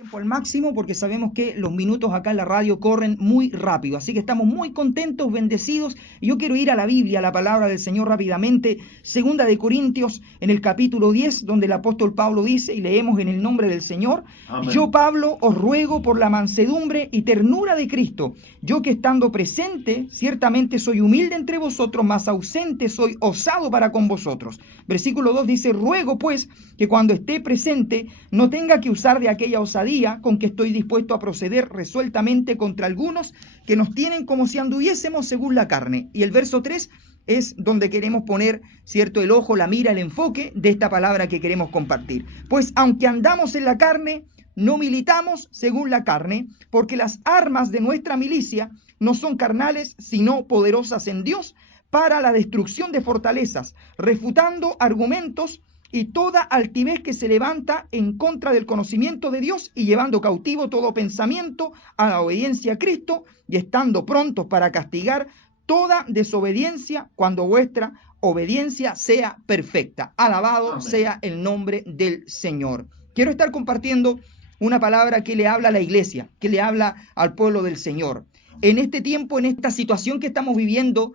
Tiempo al máximo porque sabemos que los minutos acá en la radio corren muy rápido, así que estamos muy contentos, bendecidos. Yo quiero ir a la Biblia, a la palabra del Señor rápidamente, segunda de Corintios, en el capítulo 10, donde el apóstol Pablo dice, y leemos en el nombre del Señor: Amén. Yo, Pablo, os ruego por la mansedumbre y ternura de Cristo, yo que estando presente, ciertamente soy humilde entre vosotros, mas ausente soy osado para con vosotros. Versículo 2 dice: ruego pues que cuando esté presente no tenga que usar de aquella osadía con que estoy dispuesto a proceder resueltamente contra algunos que nos tienen como si anduviésemos según la carne. Y el verso 3 es donde queremos poner, cierto, el ojo, la mira, el enfoque de esta palabra que queremos compartir. Pues aunque andamos en la carne, no militamos según la carne, porque las armas de nuestra milicia no son carnales, sino poderosas en Dios para la destrucción de fortalezas, refutando argumentos y toda altivez que se levanta en contra del conocimiento de Dios, y llevando cautivo todo pensamiento a la obediencia a Cristo, y estando prontos para castigar toda desobediencia cuando vuestra obediencia sea perfecta. Alabado Amén. sea el nombre del Señor. Quiero estar compartiendo una palabra que le habla a la iglesia, que le habla al pueblo del Señor. En este tiempo, en esta situación que estamos viviendo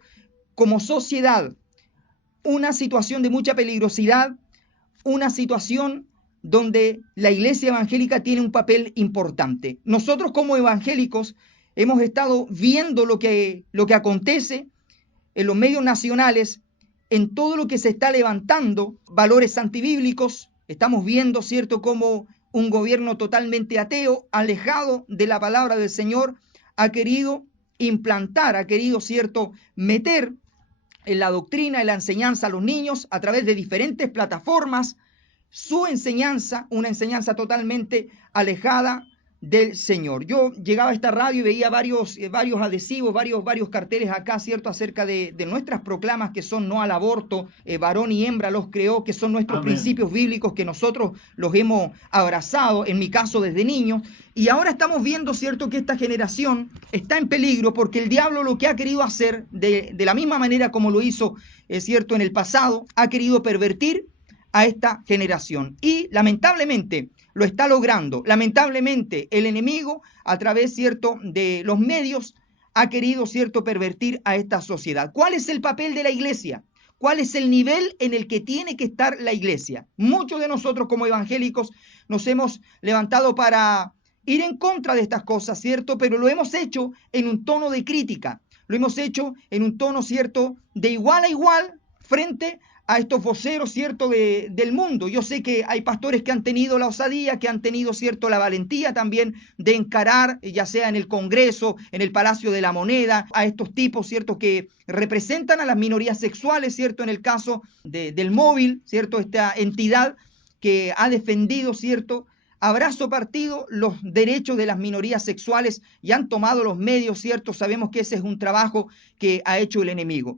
como sociedad, una situación de mucha peligrosidad, una situación donde la iglesia evangélica tiene un papel importante. Nosotros como evangélicos hemos estado viendo lo que acontece en los medios nacionales, en todo lo que se está levantando, valores antibíblicos. Estamos viendo, ¿cierto?, como un gobierno totalmente ateo, alejado de la palabra del Señor, ha querido implantar, ha querido, ¿cierto?, meter en la doctrina, en la enseñanza a los niños a través de diferentes plataformas, su enseñanza, una enseñanza totalmente alejada del Señor. Yo llegaba a esta radio y veía varios adhesivos, varios carteles acá, ¿cierto?, acerca de nuestras proclamas que son no al aborto, varón y hembra los creó, que son nuestros Amén. principios bíblicos que nosotros los hemos abrazado, en mi caso desde niños. Y ahora estamos viendo, ¿cierto?, que esta generación está en peligro porque el diablo lo que ha querido hacer, de la misma manera como lo hizo, ¿cierto?, en el pasado, ha querido pervertir a esta generación. Y lamentablemente lo está logrando. Lamentablemente el enemigo, a través, ¿cierto?, de los medios, ha querido, ¿cierto?, pervertir a esta sociedad. ¿Cuál es el papel de la iglesia? ¿Cuál es el nivel en el que tiene que estar la iglesia? Muchos de nosotros como evangélicos nos hemos levantado para ir en contra de estas cosas, ¿cierto? Pero lo hemos hecho en un tono de crítica, lo hemos hecho en un tono, ¿cierto?, de igual a igual frente a estos voceros, ¿cierto?, del mundo. Yo sé que hay pastores que han tenido la osadía, que han tenido, ¿cierto?, la valentía también de encarar, ya sea en el Congreso, en el Palacio de la Moneda, a estos tipos, ¿cierto?, que representan a las minorías sexuales, ¿cierto?, en el caso del Móvil, ¿cierto?, esta entidad que ha defendido, ¿cierto?, abrazo partido los derechos de las minorías sexuales, y han tomado los medios, ¿cierto? Sabemos que ese es un trabajo que ha hecho el enemigo.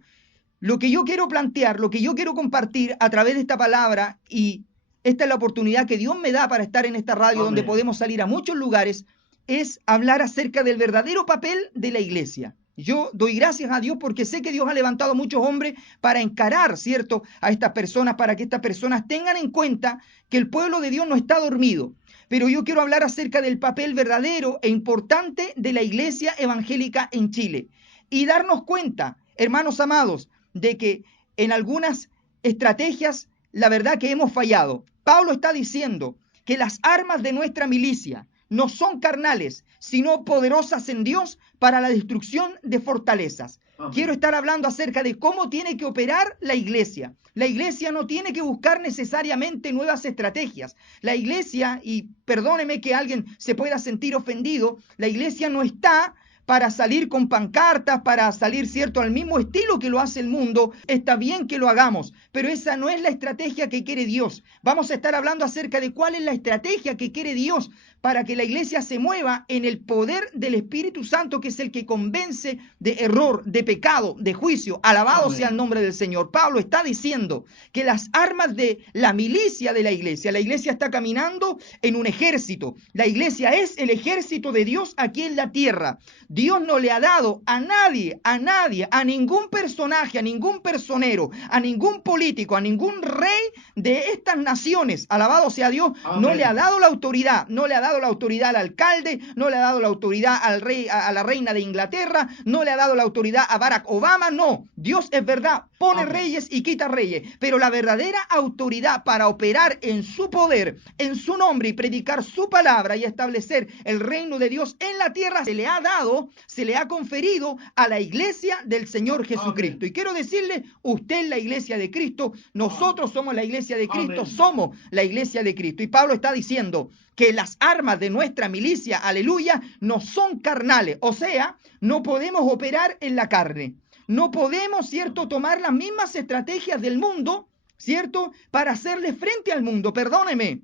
Lo que yo quiero plantear, lo que yo quiero compartir a través de esta palabra, y esta es la oportunidad que Dios me da para estar en esta radio, donde Amén. podemos salir a muchos lugares, es hablar acerca del verdadero papel de la iglesia. Yo doy gracias a Dios porque sé que Dios ha levantado a muchos hombres para encarar, ¿cierto?, a estas personas, para que estas personas tengan en cuenta que el pueblo de Dios no está dormido. Pero yo quiero hablar acerca del papel verdadero e importante de la iglesia evangélica en Chile y darnos cuenta, hermanos amados, de que en algunas estrategias, la verdad que hemos fallado. Pablo está diciendo que las armas de nuestra milicia no son carnales, sino poderosas en Dios para la destrucción de fortalezas. Amén. Quiero estar hablando acerca de cómo tiene que operar la iglesia. La iglesia no tiene que buscar necesariamente nuevas estrategias. La iglesia, y perdóneme que alguien se pueda sentir ofendido, la iglesia no está para salir con pancartas, para salir, ¿cierto?, al mismo estilo que lo hace el mundo. Está bien que lo hagamos, pero esa no es la estrategia que quiere Dios. Vamos a estar hablando acerca de cuál es la estrategia que quiere Dios para que la iglesia se mueva en el poder del Espíritu Santo, que es el que convence de error, de pecado, de juicio. Alabado Amén. sea el nombre del Señor. Pablo está diciendo que las armas de la milicia de la iglesia está caminando en un ejército. La iglesia es el ejército de Dios aquí en la tierra. Dios no le ha dado a nadie, a ningún personaje, a ningún personero, a ningún político, a ningún rey de estas naciones, alabado sea Dios, no le ha dado la autoridad, no le ha dado la autoridad al alcalde, no le ha dado la autoridad al rey, a la reina de Inglaterra, no le ha dado la autoridad a Barack Obama, no. Dios es verdad, pone reyes y quita reyes, pero la verdadera autoridad para operar en su poder, en su nombre y predicar su palabra y establecer el reino de Dios en la tierra, se le ha dado, se le ha conferido a la iglesia del Señor Jesucristo. Y quiero decirle, usted es la iglesia de Cristo, nosotros somos la iglesia de Cristo, somos la iglesia de Cristo. Y Pablo está diciendo que las armas de nuestra milicia, aleluya, no son carnales, o sea, no podemos operar en la carne. No podemos, ¿cierto?, tomar las mismas estrategias del mundo, ¿cierto?, para hacerle frente al mundo. Perdóneme,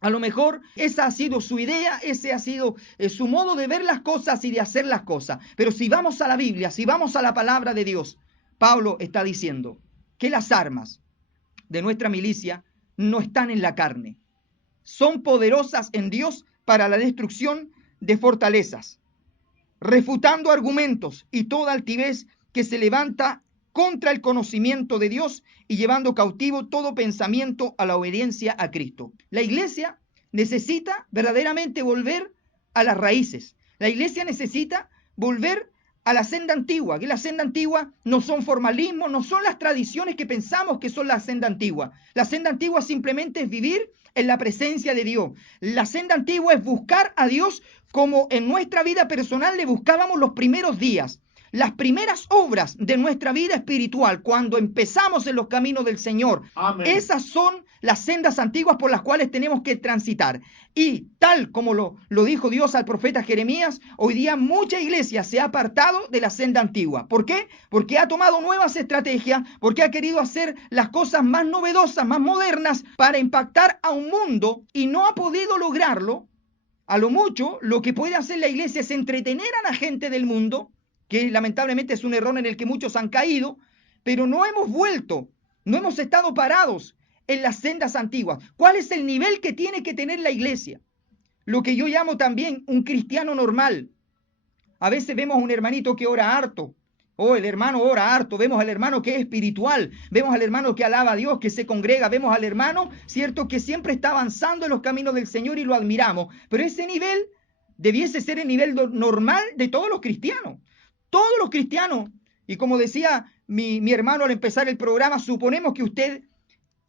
a lo mejor esa ha sido su idea, ese ha sido su modo de ver las cosas y de hacer las cosas. Pero si vamos a la Biblia, si vamos a la palabra de Dios, Pablo está diciendo que las armas de nuestra milicia no están en la carne. Son poderosas en Dios para la destrucción de fortalezas, refutando argumentos y toda altivez que se levanta contra el conocimiento de Dios y llevando cautivo todo pensamiento a la obediencia a Cristo. La iglesia necesita verdaderamente volver a las raíces. La iglesia necesita volver a la senda antigua, que la senda antigua no son formalismos, no son las tradiciones que pensamos que son la senda antigua. La senda antigua simplemente es vivir en la presencia de Dios. La senda antigua es buscar a Dios como en nuestra vida personal le buscábamos los primeros días. Las primeras obras de nuestra vida espiritual, cuando empezamos en los caminos del Señor, esas son las sendas antiguas por las cuales tenemos que transitar. Y tal como lo dijo Dios al profeta Jeremías, hoy día mucha iglesia se ha apartado de la senda antigua. ¿Por qué? Porque ha tomado nuevas estrategias, porque ha querido hacer las cosas más novedosas, más modernas, para impactar a un mundo y no ha podido lograrlo. A lo mucho, lo que puede hacer la iglesia es entretener a la gente del mundo, que lamentablemente es un error en el que muchos han caído, pero no hemos vuelto, no hemos estado parados en las sendas antiguas. ¿Cuál es el nivel que tiene que tener la iglesia? Lo que yo llamo también un cristiano normal. A veces vemos a un hermanito que ora harto, el hermano ora harto, vemos al hermano que es espiritual, vemos al hermano que alaba a Dios, que se congrega, vemos al hermano, cierto, que siempre está avanzando en los caminos del Señor y lo admiramos, pero ese nivel debiese ser el nivel normal de todos los cristianos. Todos los cristianos, y como decía mi hermano al empezar el programa, suponemos que usted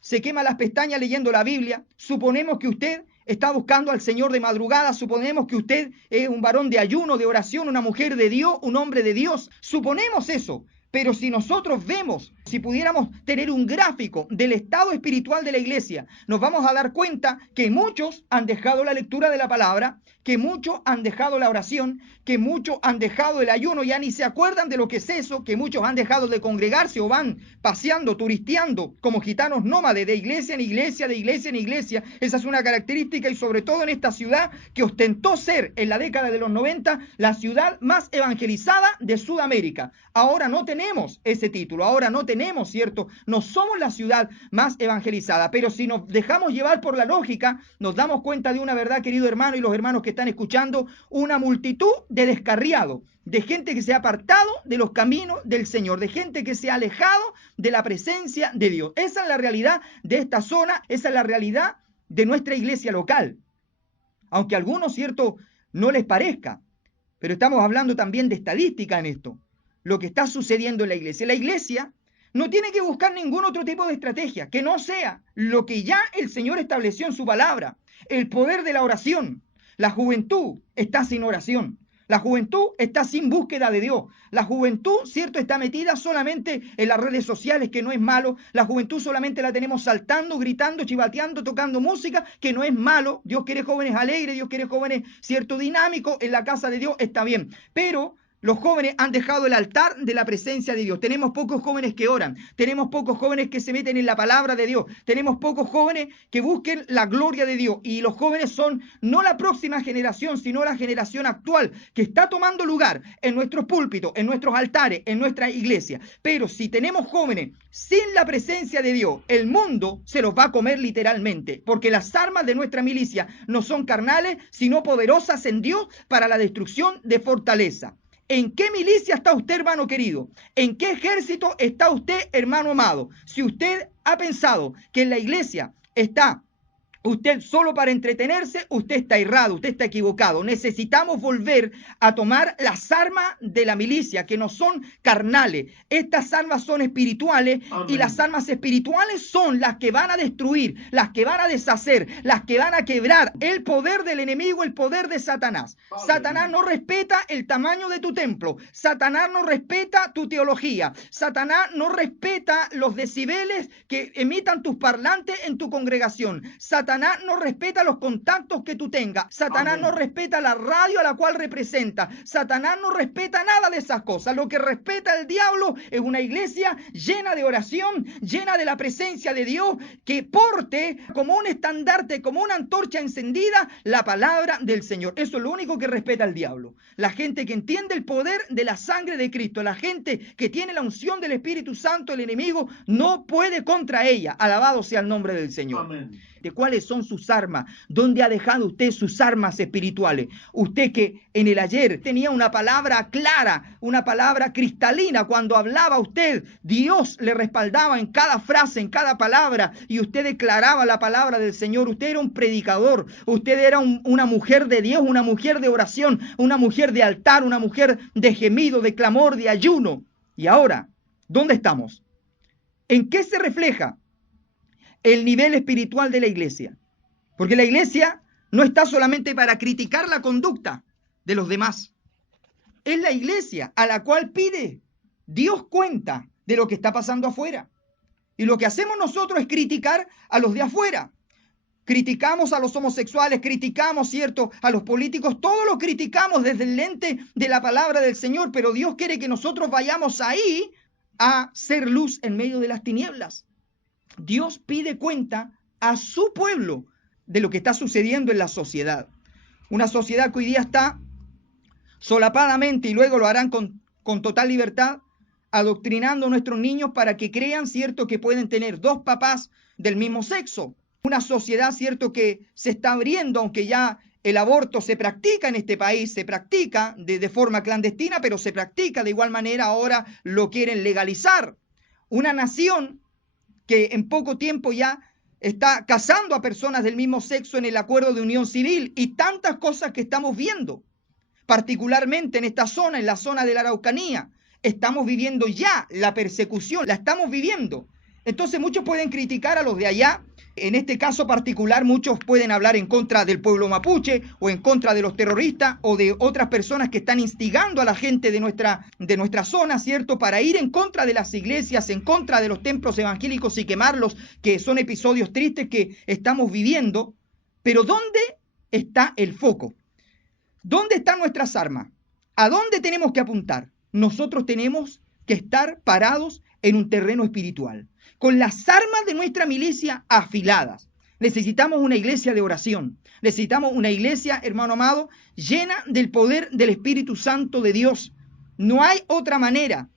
se quema las pestañas leyendo la Biblia, suponemos que usted está buscando al Señor de madrugada, suponemos que usted es un varón de ayuno, de oración, una mujer de Dios, un hombre de Dios, suponemos eso. Pero si nosotros vemos, si pudiéramos tener un gráfico del estado espiritual de la iglesia, nos vamos a dar cuenta que muchos han dejado la lectura de la palabra, que muchos han dejado la oración, que muchos han dejado el ayuno, ya ni se acuerdan de lo que es eso, que muchos han dejado de congregarse o van paseando, turisteando como gitanos nómades de iglesia en iglesia, de iglesia en iglesia. Esa es una característica y sobre todo en esta ciudad que ostentó ser en la década de los 90 la ciudad más evangelizada de Sudamérica. Ahora no tenemos ese título, ahora no tenemos, ¿cierto? No somos la ciudad más evangelizada, pero si nos dejamos llevar por la lógica, nos damos cuenta de una verdad, querido hermano y los hermanos que están escuchando, una multitud de descarriados, de gente que se ha apartado de los caminos del Señor, de gente que se ha alejado de la presencia de Dios. Esa es la realidad de esta zona, esa es la realidad de nuestra iglesia local. Aunque a algunos, ¿cierto?, no les parezca, pero estamos hablando también de estadística en esto. Lo que está sucediendo en la iglesia. La iglesia no tiene que buscar ningún otro tipo de estrategia que no sea lo que ya el Señor estableció en su palabra, el poder de la oración. La juventud está sin oración. La juventud está sin búsqueda de Dios. La juventud, cierto, está metida solamente en las redes sociales, que no es malo. La juventud solamente la tenemos saltando, gritando, chivateando, tocando música, que no es malo. Dios quiere jóvenes alegres, Dios quiere jóvenes, cierto, dinámicos. En la casa de Dios está bien. Pero los jóvenes han dejado el altar de la presencia de Dios. Tenemos pocos jóvenes que oran. Tenemos pocos jóvenes que se meten en la palabra de Dios. Tenemos pocos jóvenes que busquen la gloria de Dios. Y los jóvenes son no la próxima generación, sino la generación actual que está tomando lugar en nuestros púlpitos, en nuestros altares, en nuestra iglesia. Pero si tenemos jóvenes sin la presencia de Dios, el mundo se los va a comer literalmente. Porque las armas de nuestra milicia no son carnales, sino poderosas en Dios para la destrucción de fortaleza. ¿En qué milicia está usted, hermano querido? ¿En qué ejército está usted, hermano amado? Si usted ha pensado que en la iglesia está usted solo para entretenerse, usted está errado, usted está equivocado. Necesitamos volver a tomar las armas de la milicia, que no son carnales. Estas armas son espirituales. Amén. Y las armas espirituales son las que van a destruir, las que van a deshacer, las que van a quebrar el poder del enemigo, el poder de Satanás. Amén. Satanás no respeta el tamaño de tu templo. Satanás no respeta tu teología. Satanás no respeta los decibeles que emitan tus parlantes en tu congregación. Satanás no respeta los contactos que tú tengas. Satanás Amén. No respeta la radio a la cual representa. Satanás no respeta nada de esas cosas. Lo que respeta el diablo es una iglesia llena de oración, llena de la presencia de Dios, que porte como un estandarte, como una antorcha encendida, la palabra del Señor. Eso es lo único que respeta el diablo. La gente que entiende el poder de la sangre de Cristo, la gente que tiene la unción del Espíritu Santo, el enemigo no puede contra ella. Alabado sea el nombre del Señor. Amén. ¿De cuáles son sus armas? ¿Dónde ha dejado usted sus armas espirituales? Usted que en el ayer tenía una palabra clara, una palabra cristalina, cuando hablaba usted, Dios le respaldaba en cada frase, en cada palabra, y usted declaraba la palabra del Señor. Usted era un predicador, usted era una mujer de Dios, una mujer de oración, una mujer de altar, una mujer de gemido, de clamor, de ayuno. Y ahora, ¿dónde estamos? ¿En qué se refleja el nivel espiritual de la iglesia? Porque la iglesia no está solamente para criticar la conducta de los demás. Es la iglesia a la cual pide Dios cuenta de lo que está pasando afuera. Y lo que hacemos nosotros es criticar a los de afuera. Criticamos a los homosexuales, criticamos, ¿cierto?, a los políticos, todo lo criticamos desde el lente de la palabra del Señor, pero Dios quiere que nosotros vayamos ahí a ser luz en medio de las tinieblas. Dios pide cuenta a su pueblo de lo que está sucediendo en la sociedad. Una sociedad que hoy día está solapadamente, y luego lo harán con total libertad, adoctrinando a nuestros niños para que crean, ¿cierto?, que pueden tener dos papás del mismo sexo. Una sociedad, ¿cierto?, que se está abriendo, aunque ya el aborto se practica en este país, se practica de forma clandestina, pero se practica de igual manera, ahora lo quieren legalizar. Una nación que en poco tiempo ya está casando a personas del mismo sexo en el acuerdo de unión civil, y tantas cosas que estamos viendo, particularmente en esta zona, en la zona de la Araucanía. Estamos viviendo ya la persecución, la estamos viviendo. Entonces muchos pueden criticar a los de allá. En este caso particular, muchos pueden hablar en contra del pueblo mapuche o en contra de los terroristas o de otras personas que están instigando a la gente de nuestra zona, ¿cierto?, para ir en contra de las iglesias, en contra de los templos evangélicos y quemarlos, que son episodios tristes que estamos viviendo. Pero ¿dónde está el foco? ¿Dónde están nuestras armas? ¿A dónde tenemos que apuntar? Nosotros tenemos que estar parados en un terreno espiritual, con las armas de nuestra milicia afiladas. Necesitamos una iglesia de oración. Necesitamos una iglesia, hermano amado, llena del poder del Espíritu Santo de Dios. No hay otra manera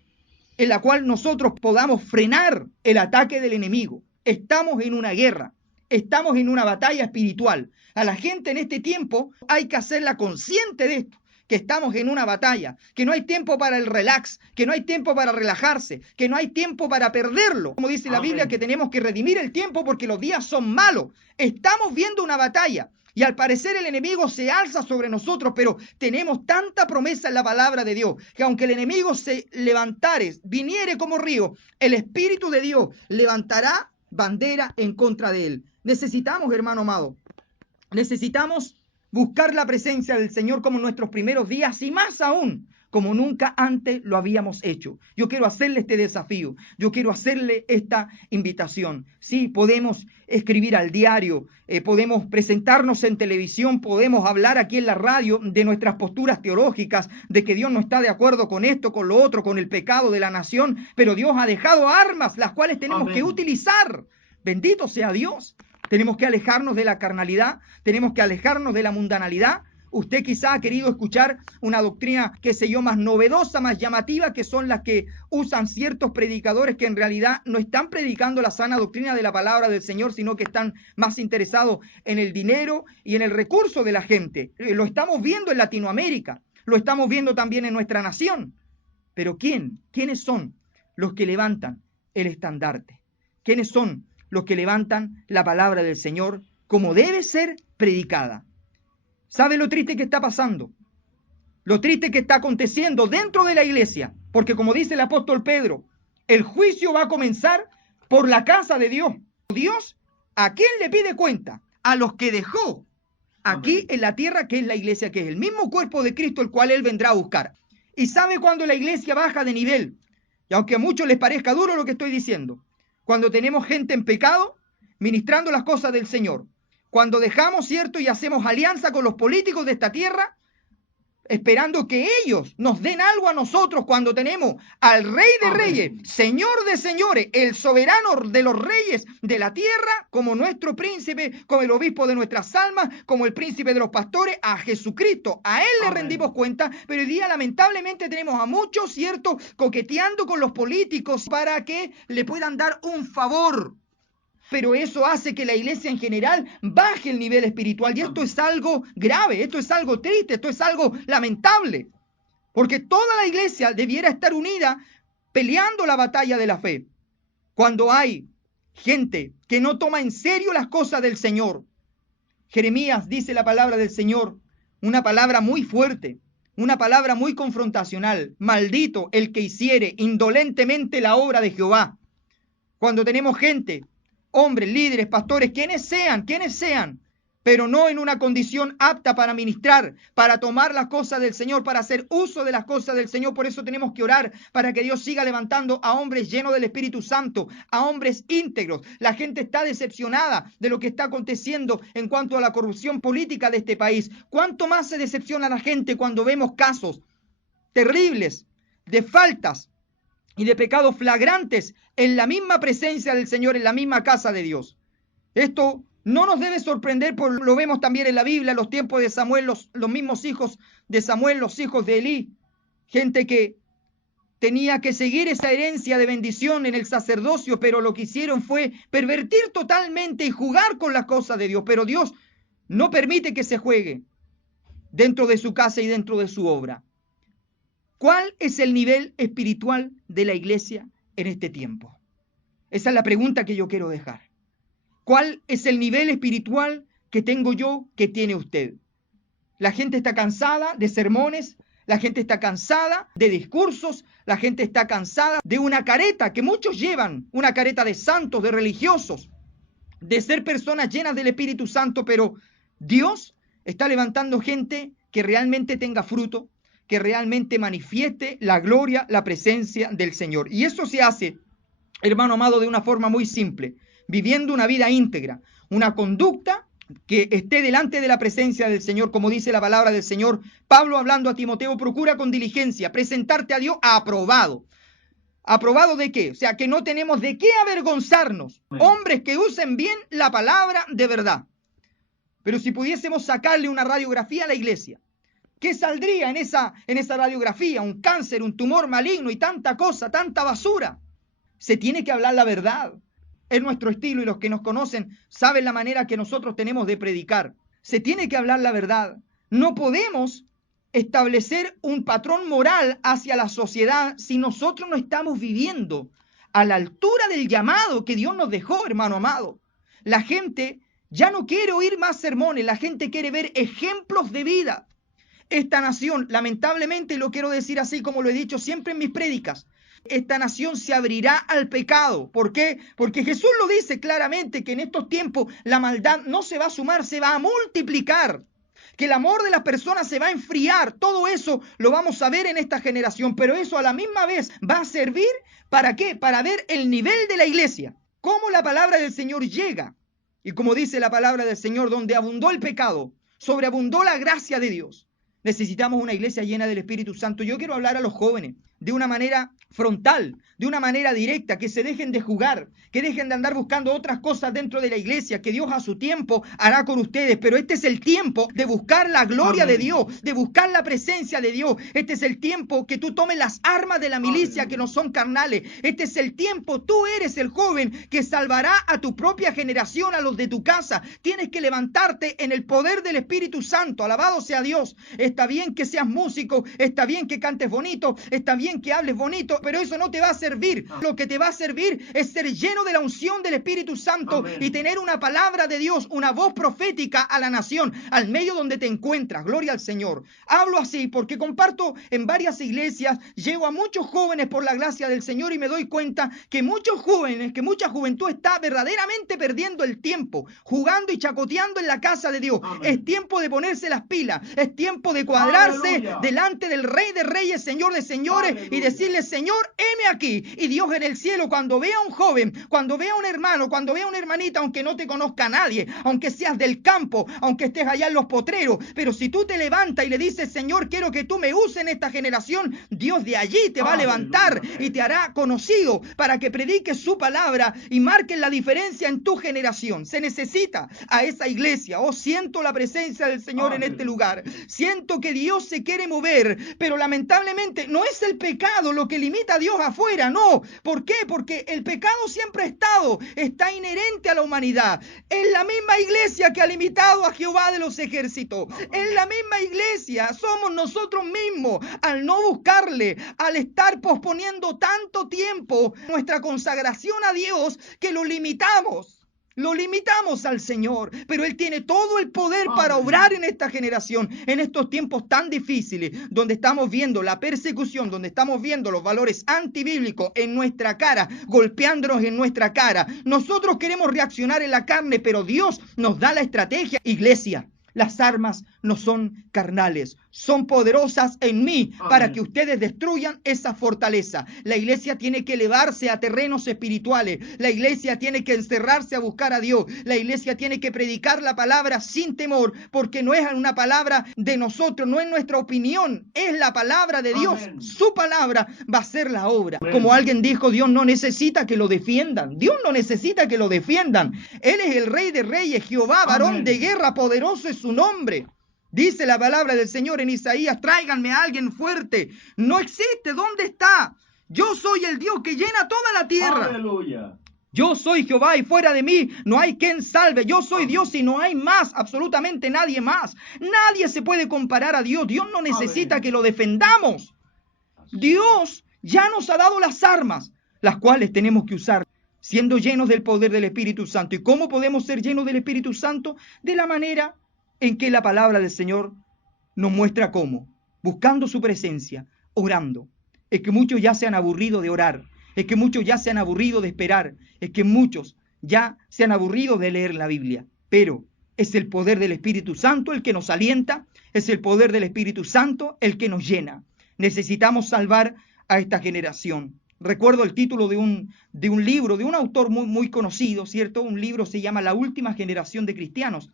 en la cual nosotros podamos frenar el ataque del enemigo. Estamos en una guerra. Estamos en una batalla espiritual. A la gente en este tiempo hay que hacerla consciente de esto, que estamos en una batalla, que no hay tiempo para el relax, que no hay tiempo para relajarse, que no hay tiempo para perderlo. Como dice la Biblia, que tenemos que redimir el tiempo porque los días son malos. Estamos viendo una batalla y al parecer el enemigo se alza sobre nosotros, pero tenemos tanta promesa en la palabra de Dios, que aunque el enemigo se levantare, viniere como río, el Espíritu de Dios levantará bandera en contra de él. Necesitamos, hermano amado, necesitamos buscar la presencia del Señor como en nuestros primeros días, y más aún como nunca antes lo habíamos hecho. Yo quiero hacerle este desafío, yo quiero hacerle esta invitación. Sí, podemos escribir al diario, podemos presentarnos en televisión, podemos hablar aquí en la radio de nuestras posturas teológicas, de que Dios no está de acuerdo con esto, con lo otro, con el pecado de la nación, pero Dios ha dejado armas las cuales tenemos que utilizar. Bendito sea Dios. Tenemos que alejarnos de la carnalidad, tenemos que alejarnos de la mundanalidad. Usted quizá ha querido escuchar una doctrina, qué sé yo, más novedosa, más llamativa, que son las que usan ciertos predicadores que en realidad no están predicando la sana doctrina de la palabra del Señor, sino que están más interesados en el dinero y en el recurso de la gente. Lo estamos viendo en Latinoamérica. lo estamos viendo también en nuestra nación. Pero ¿quiénes son los que levantan el estandarte? ¿Quiénes son los que levantan la palabra del Señor como debe ser predicada? ¿Sabe lo triste que está pasando? Lo triste que está aconteciendo dentro de la iglesia, porque como dice el apóstol Pedro, el juicio va a comenzar por la casa de Dios. Dios, ¿a quién le pide cuenta? A los que dejó aquí en la tierra, que es la iglesia, que es el mismo cuerpo de Cristo, el cual Él vendrá a buscar. ¿Y sabe cuándo la iglesia baja de nivel? Y aunque a muchos les parezca duro lo que estoy diciendo, cuando tenemos gente en pecado, ministrando las cosas del Señor, cuando dejamos, ¿cierto?, y hacemos alianza con los políticos de esta tierra, esperando que ellos nos den algo a nosotros cuando tenemos al Rey de Reyes, Señor de Señores, el soberano de los reyes de la tierra, como nuestro príncipe, como el obispo de nuestras almas, como el príncipe de los pastores, a Jesucristo. A Él le rendimos cuenta, pero hoy día lamentablemente tenemos a muchos, ¿cierto?, coqueteando con los políticos para que le puedan dar un favor. Pero eso hace que la iglesia en general baje el nivel espiritual. Y esto es algo grave, esto es algo triste, esto es algo lamentable. Porque toda la iglesia debiera estar unida peleando la batalla de la fe. Cuando hay gente que no toma en serio las cosas del Señor. Jeremías dice la palabra del Señor, una palabra muy fuerte, una palabra muy confrontacional. Maldito el que hiciere indolentemente la obra de Jehová. Cuando tenemos gente, hombres, líderes, pastores, quienes sean, pero no en una condición apta para ministrar, para tomar las cosas del Señor, para hacer uso de las cosas del Señor. Por eso tenemos que orar para que Dios siga levantando a hombres llenos del Espíritu Santo, a hombres íntegros. La gente está decepcionada de lo que está aconteciendo en cuanto a la corrupción política de este país. ¿Cuánto más se decepciona la gente cuando vemos casos terribles de faltas y de pecados flagrantes en la misma presencia del Señor, en la misma casa de Dios? Esto no nos debe sorprender, porque lo vemos también en la Biblia, en los tiempos de Samuel, los mismos hijos de Samuel, los hijos de Elí, gente que tenía que seguir esa herencia de bendición en el sacerdocio, pero lo que hicieron fue pervertir totalmente y jugar con las cosas de Dios. Pero Dios no permite que se juegue dentro de su casa y dentro de su obra. ¿Cuál es el nivel espiritual de la iglesia en este tiempo? Esa es la pregunta que yo quiero dejar. ¿Cuál es el nivel espiritual que tengo yo, que tiene usted? La gente está cansada de sermones, la gente está cansada de discursos, la gente está cansada de una careta que muchos llevan, una careta de santos, de religiosos, de ser personas llenas del Espíritu Santo, pero Dios está levantando gente que realmente tenga fruto, que realmente manifieste la gloria, la presencia del Señor. Y eso se hace, hermano amado, de una forma muy simple, viviendo una vida íntegra, una conducta que esté delante de la presencia del Señor, como dice la palabra del Señor. Pablo, hablando a Timoteo, procura con diligencia presentarte a Dios aprobado. ¿Aprobado de qué? O sea, que no tenemos de qué avergonzarnos. Hombres que usen bien la palabra de verdad. Pero si pudiésemos sacarle una radiografía a la iglesia, ¿qué saldría en esa radiografía? Un cáncer, un tumor maligno y tanta cosa, tanta basura. Se tiene que hablar la verdad. Es nuestro estilo y los que nos conocen saben la manera que nosotros tenemos de predicar. Se tiene que hablar la verdad. No podemos establecer un patrón moral hacia la sociedad si nosotros no estamos viviendo a la altura del llamado que Dios nos dejó, hermano amado. La gente ya no quiere oír más sermones, la gente quiere ver ejemplos de vida. Esta nación, lamentablemente, y lo quiero decir así como lo he dicho siempre en mis prédicas, esta nación se abrirá al pecado. ¿Por qué? Porque Jesús lo dice claramente, que en estos tiempos la maldad no se va a sumar, se va a multiplicar, que el amor de las personas se va a enfriar. Todo eso lo vamos a ver en esta generación, pero eso a la misma vez va a servir ¿para qué? Para ver el nivel de la iglesia, cómo la palabra del Señor llega. Y como dice la palabra del Señor, donde abundó el pecado, sobreabundó la gracia de Dios. Necesitamos una iglesia llena del Espíritu Santo. Yo quiero hablar a los jóvenes de una manera frontal, de una manera directa, que se dejen de jugar, que dejen de andar buscando otras cosas dentro de la iglesia, que Dios a su tiempo hará con ustedes, pero este es el tiempo de buscar la gloria de Dios, de buscar la presencia de Dios. Este es el tiempo que tú tomes las armas de la milicia que no son carnales. Este es el tiempo, tú eres el joven que salvará a tu propia generación, a los de tu casa. Tienes que levantarte en el poder del Espíritu Santo. Alabado sea Dios. Está bien que seas músico, está bien que cantes bonito, está bien que hables bonito, pero eso no te va a servir. Lo que te va a servir es ser lleno de la unción del Espíritu Santo y tener una palabra de Dios, una voz profética a la nación, al medio donde te encuentras. Gloria al Señor. Hablo así porque comparto en varias iglesias, llevo a muchos jóvenes por la gracia del Señor y me doy cuenta que muchos jóvenes, que mucha juventud está verdaderamente perdiendo el tiempo, jugando y chacoteando en la casa de Dios. Es tiempo de ponerse las pilas, es tiempo de cuadrarse delante del Rey de Reyes, Señor de Señores y decirle: Señor, heme aquí. Y Dios en el cielo, cuando vea a un joven, cuando vea a un hermano, cuando vea a una hermanita, aunque no te conozca nadie, aunque seas del campo, aunque estés allá en los potreros, pero si tú te levantas y le dices: Señor, quiero que tú me uses en esta generación, Dios de allí te va a levantar y te hará conocido para que prediques su palabra y marques la diferencia en tu generación. Se necesita a esa iglesia. Oh, siento la presencia del Señor en este lugar. Siento que Dios se quiere mover, pero lamentablemente no es el pecado lo que limita a Dios afuera, no. ¿Por qué? Porque el pecado siempre ha estado, está inherente a la humanidad. Es la misma iglesia que ha limitado a Jehová de los ejércitos. Es la misma iglesia, somos nosotros mismos, al no buscarle, al estar posponiendo tanto tiempo nuestra consagración a Dios, que lo limitamos. Lo limitamos al Señor, pero Él tiene todo el poder para obrar en esta generación, en estos tiempos tan difíciles, donde estamos viendo la persecución, donde estamos viendo los valores antibíblicos en nuestra cara, golpeándonos en nuestra cara. Nosotros queremos reaccionar en la carne, pero Dios nos da la estrategia. Iglesia, las armas no son carnales, son poderosas en mí para que ustedes destruyan esa fortaleza. La iglesia tiene que elevarse a terrenos espirituales. La iglesia tiene que encerrarse a buscar a Dios. La iglesia tiene que predicar la palabra sin temor, porque no es una palabra de nosotros, no es nuestra opinión, es la palabra de Dios. Su palabra va a ser la obra. Como alguien dijo, Dios no necesita que lo defiendan. Dios no necesita que lo defiendan. Él es el Rey de Reyes, Jehová, varón de guerra, poderoso es su nombre. Dice la palabra del Señor en Isaías: tráiganme a alguien fuerte. No existe. ¿Dónde está? Yo soy el Dios que llena toda la tierra. Aleluya. Yo soy Jehová y fuera de mí no hay quien salve. Yo soy Dios y no hay más, absolutamente nadie más. Nadie se puede comparar a Dios. Dios no necesita que lo defendamos. Dios ya nos ha dado las armas, las cuales tenemos que usar, siendo llenos del poder del Espíritu Santo. ¿Y cómo podemos ser llenos del Espíritu Santo? De la manera en que la palabra del Señor nos muestra cómo, buscando su presencia, orando. Es que muchos ya se han aburrido de orar, es que muchos ya se han aburrido de esperar, es que muchos ya se han aburrido de leer la Biblia, pero es el poder del Espíritu Santo el que nos alienta, es el poder del Espíritu Santo el que nos llena. Necesitamos salvar a esta generación. Recuerdo el título de un libro, de un autor muy conocido, ¿cierto? Un libro se llama La última generación de cristianos.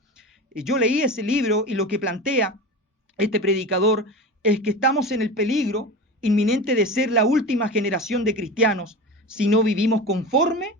Yo leí ese libro y lo que plantea este predicador es que estamos en el peligro inminente de ser la última generación de cristianos si no vivimos conforme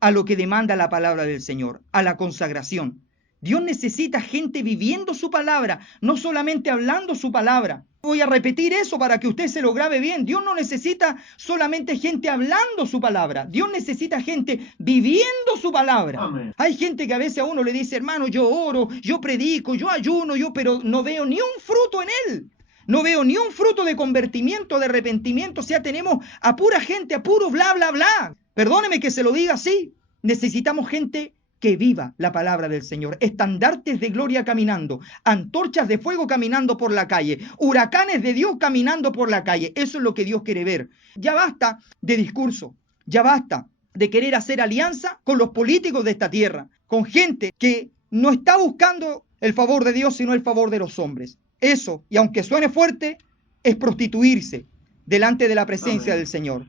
a lo que demanda la palabra del Señor, a la consagración. Dios necesita gente viviendo su palabra, no solamente hablando su palabra. Voy a repetir eso para que usted se lo grabe bien. Dios no necesita solamente gente hablando su palabra. Dios necesita gente viviendo su palabra. Amén. Hay gente que a veces a uno le dice: hermano, yo oro, yo predico, yo ayuno, pero no veo ni un fruto en él. No veo ni un fruto de convertimiento, de arrepentimiento. O sea, tenemos a pura gente, a puro bla, bla, bla. Perdóneme que se lo diga así. Necesitamos gente que viva la palabra del Señor. Estandartes de gloria caminando, antorchas de fuego caminando por la calle, huracanes de Dios caminando por la calle. Eso es lo que Dios quiere ver. Ya basta de discurso, ya basta de querer hacer alianza con los políticos de esta tierra, con gente que no está buscando el favor de Dios, sino el favor de los hombres. Eso, y aunque suene fuerte, es prostituirse delante de la presencia del Señor.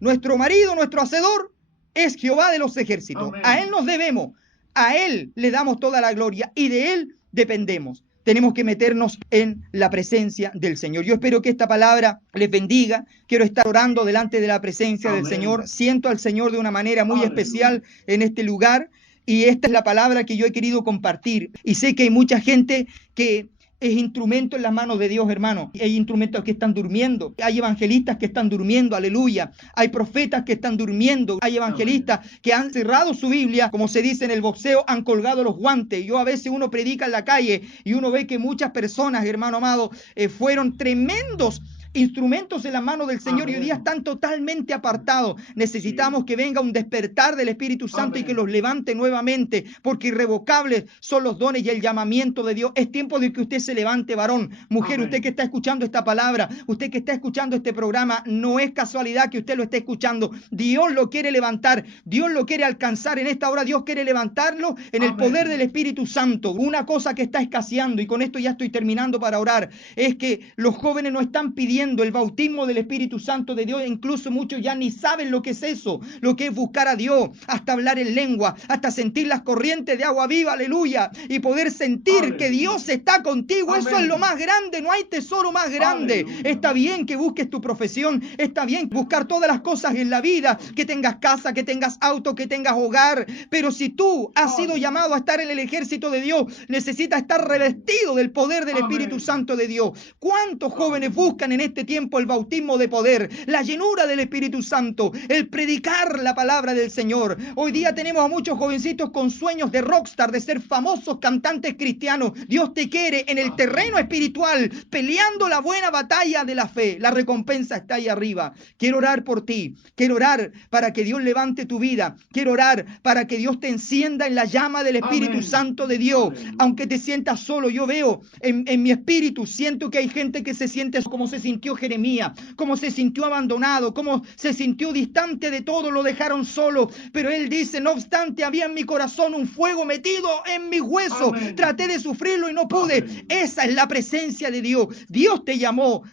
Nuestro marido, nuestro hacedor, es Jehová de los ejércitos. Amén. A Él nos debemos, a Él le damos toda la gloria y de Él dependemos. tenemos que meternos en la presencia del Señor. Yo espero que esta palabra les bendiga. Quiero estar orando delante de la presencia del Señor. Siento al Señor de una manera muy especial en este lugar. Y esta es la palabra que yo he querido compartir. Y sé que hay mucha gente que es instrumento en las manos de Dios, hermano. Hay instrumentos que están durmiendo. Hay evangelistas que están durmiendo, aleluya. Hay profetas que están durmiendo. Hay evangelistas que han cerrado su Biblia, como se dice en el boxeo, han colgado los guantes. Yo a veces uno predica en la calle y uno ve que muchas personas, hermano amado, fueron tremendos instrumentos en la mano del Señor y hoy día están totalmente apartados. Necesitamos que venga un despertar del Espíritu Santo y que los levante nuevamente, porque irrevocables son los dones y el llamamiento de Dios. Es tiempo de que usted se levante, varón, mujer, usted que está escuchando esta palabra, usted que está escuchando este programa, no es casualidad que usted lo esté escuchando. Dios lo quiere levantar, Dios lo quiere alcanzar en esta hora, Dios quiere levantarlo en el poder del Espíritu Santo. Una cosa que está escaseando, y con esto ya estoy terminando para orar, es que los jóvenes no están pidiendo el bautismo del Espíritu Santo de Dios. Incluso muchos ya ni saben lo que es eso, lo que es buscar a Dios, hasta hablar en lengua, hasta sentir las corrientes de agua viva, aleluya, y poder sentir que Dios está contigo. Eso es lo más grande, no hay tesoro más grande. Está bien que busques tu profesión, está bien buscar todas las cosas en la vida, que tengas casa, que tengas auto, que tengas hogar, pero si tú has sido llamado a estar en el ejército de Dios, necesitas estar revestido del poder del Espíritu Santo de Dios. ¿Cuántos jóvenes buscan en este tiempo el bautismo de poder, la llenura del Espíritu Santo, el predicar la palabra del Señor? Hoy día tenemos a muchos jovencitos con sueños de rockstar, de ser famosos cantantes cristianos. Dios te quiere en el terreno espiritual, peleando la buena batalla de la fe. La recompensa está ahí arriba. Quiero orar por ti, quiero orar para que Dios levante tu vida, quiero orar para que Dios te encienda en la llama del Espíritu Santo de Dios. Aunque te sientas solo, yo veo en mi espíritu, siento que hay gente que se siente como se sintió Jeremías, como se sintió abandonado, como se sintió distante de todo, lo dejaron solo, pero él dice: no obstante, había en mi corazón un fuego metido en mis huesos, traté de sufrirlo y no pude. Esa es la presencia de Dios. Dios te llamó,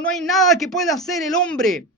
no hay nada que pueda hacer el hombre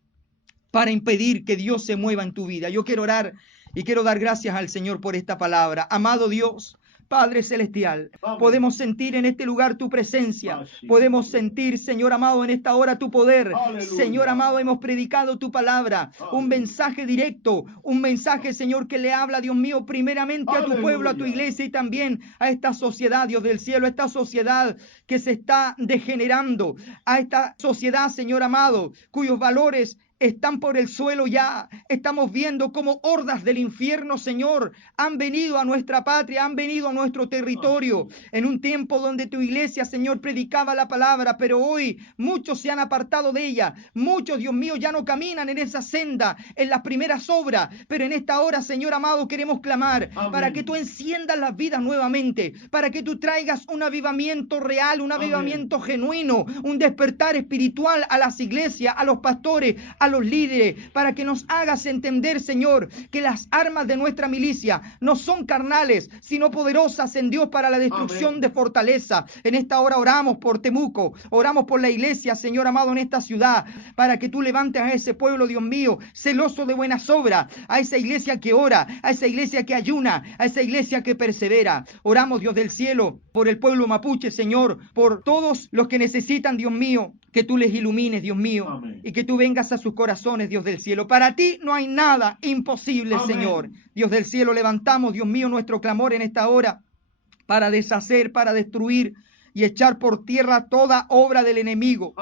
para impedir que Dios se mueva en tu vida. Yo quiero orar y quiero dar gracias al Señor por esta palabra. Amado Dios, Padre Celestial, podemos sentir en este lugar tu presencia, podemos sentir, Señor amado, en esta hora tu poder. Señor amado, hemos predicado tu palabra, un mensaje directo, un mensaje, Señor, que le habla, Dios mío, primeramente a tu pueblo, a tu iglesia y también a esta sociedad, Dios del cielo, a esta sociedad que se está degenerando, a esta sociedad, Señor amado, cuyos valores están por el suelo ya. Estamos viendo cómo hordas del infierno, Señor, han venido a nuestra patria, han venido a nuestro territorio. En un tiempo donde tu iglesia, Señor, predicaba la palabra, pero hoy muchos se han apartado de ella. Muchos, Dios mío, ya no caminan en esa senda, en las primeras obras. Pero en esta hora, Señor amado, queremos clamar para que tú enciendas las vidas nuevamente, para que tú traigas un avivamiento real, un avivamiento genuino, un despertar espiritual a las iglesias, a los pastores, a los líderes, para que nos hagas entender, Señor, que las armas de nuestra milicia no son carnales, sino poderosas en Dios para la destrucción de fortaleza. En esta hora oramos por Temuco, oramos por la iglesia, Señor amado, en esta ciudad, para que tú levantes a ese pueblo, Dios mío, celoso de buenas obras, a esa iglesia que ora, a esa iglesia que ayuna, a esa iglesia que persevera. Oramos, Dios del cielo, por el pueblo mapuche, Señor, por todos los que necesitan, Dios mío, que tú les ilumines, Dios mío, y que tú vengas a sus corazones, Dios del cielo. Para ti no hay nada imposible, Señor. Dios del cielo, levantamos, Dios mío, nuestro clamor en esta hora para deshacer, para destruir y echar por tierra toda obra del enemigo,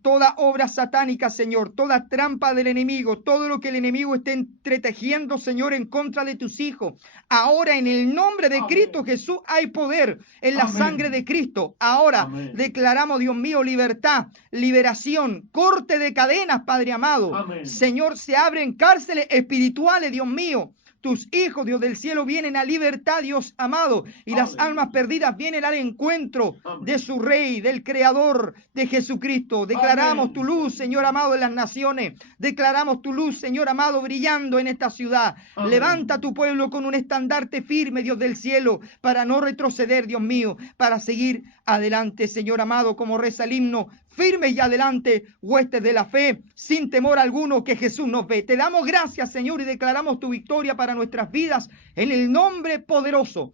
toda obra satánica, Señor, toda trampa del enemigo, todo lo que el enemigo esté entretejiendo, Señor, en contra de tus hijos. Ahora, en el nombre de Cristo Jesús, hay poder en la sangre de Cristo. Ahora declaramos, Dios mío, libertad, liberación, corte de cadenas, Padre amado. Señor, se abren cárceles espirituales, Dios mío. Tus hijos, Dios del cielo, vienen a libertad, Dios amado, y las almas perdidas vienen al encuentro de su Rey, del Creador, de Jesucristo. Declaramos tu luz, Señor amado, en las naciones. Declaramos tu luz, Señor amado, brillando en esta ciudad. Levanta tu pueblo con un estandarte firme, Dios del cielo, para no retroceder, Dios mío, para seguir adelante, Señor amado, como reza el himno. Firmes y adelante, huestes de la fe, sin temor alguno, que Jesús nos ve. Te damos gracias, Señor, y declaramos tu victoria para nuestras vidas en el nombre poderoso